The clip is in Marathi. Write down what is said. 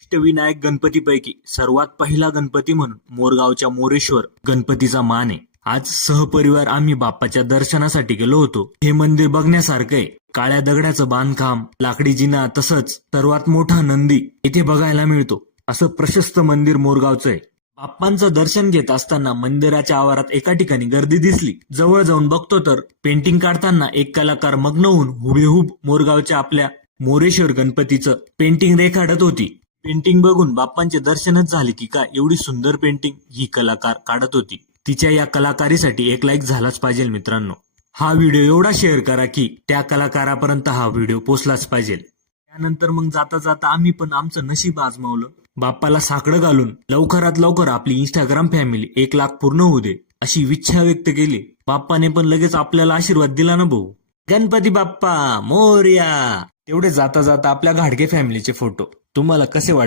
अष्टविनायक गणपतीपैकी सर्वात पहिला गणपती म्हणून मोरगावच्या मोरेश्वर गणपतीचा मान आहे. आज सहपरिवार आम्ही बाप्पाच्या दर्शनासाठी गेलो होतो. हे मंदिर बघण्यासारखं आहे. काळ्या दगडाचं बांधकाम, लाकडी जिना, तसंच सर्वात मोठा नंदी इथे बघायला मिळतो. असं प्रशस्त मंदिर मोरगावचं आहे. बाप्पांचं दर्शन घेत असताना मंदिराच्या आवारात एका ठिकाणी गर्दी दिसली. जवळ जाऊन बघतो तर पेंटिंग काढताना एक कलाकार मग्न होऊन हुबेहूब मोरगावच्या आपल्या मोरेश्वर गणपतीचं पेंटिंग रेखाटत होती. पेंटिंग बघून बाप्पांचे दर्शनच झाले की काय, एवढी सुंदर पेंटिंग ही कलाकार काढत होती. तिच्या या कलाकारीसाठी एक लाईक झालाच पाहिजे मित्रांनो. हा व्हिडिओ एवढा शेअर करा की त्या कलाकारापर्यंत हा व्हिडिओ पोहोचलाच पाहिजे. त्यानंतर मग जाता जाता आम्ही पण आमचं नशीब आजमावलं. बाप्पाला साकडं घालून लवकरात लवकर आपली इंस्टाग्राम फॅमिली 1 लाख पूर्ण होऊ दे अशी इच्छा व्यक्त केली. बाप्पाने पण लगेच आपल्याला आशीर्वाद दिला ना भाऊ. गणपती बाप्पा मोरया. तेवढे जाता जाता आपल्या घाडगे फॅमिलीचे फोटो तुम्हाला कसे वाटले